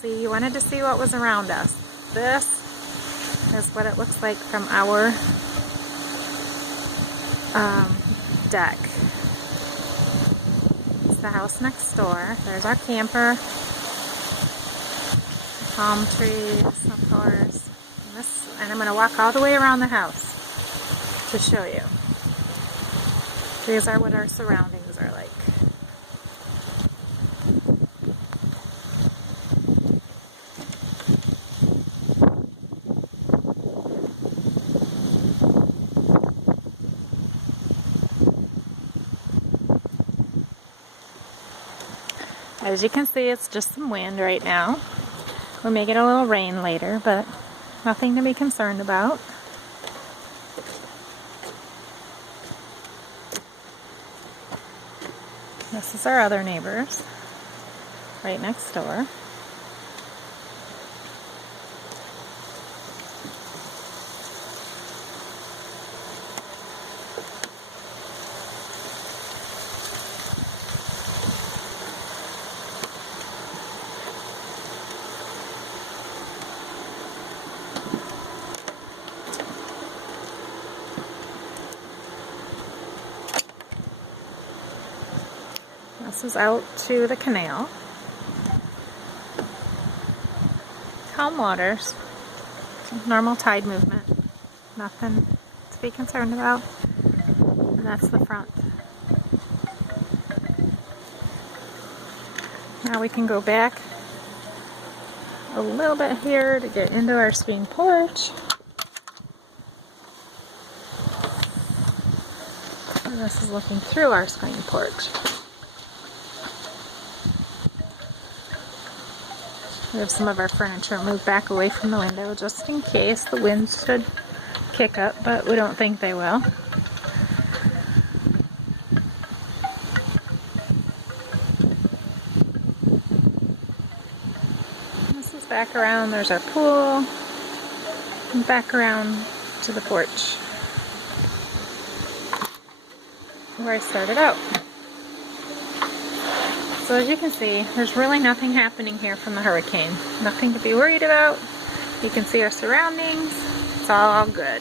See, you wanted to see what was around us. This is what it looks like from our deck. It's the house next door. There's our camper. Palm trees, of course. And I'm going to walk all the way around the house to show you. These are what our surroundings are like. As you can see, it's just some wind right now. We may get a little rain later, but nothing to be concerned about. This is our other neighbors, right next door. This is out to the canal. Calm waters. Normal tide movement. Nothing to be concerned about. And that's the front. Now we can go back a little bit here to get into our screen porch. And this is looking through our screen porch. We have some of our furniture moved back away from the window just in case the winds should kick up, but we don't think they will. This is back around, there's our pool, and back around to the porch where I started out. So as you can see, there's really nothing happening here from the hurricane. Nothing to be worried about. You can see our surroundings. It's all good.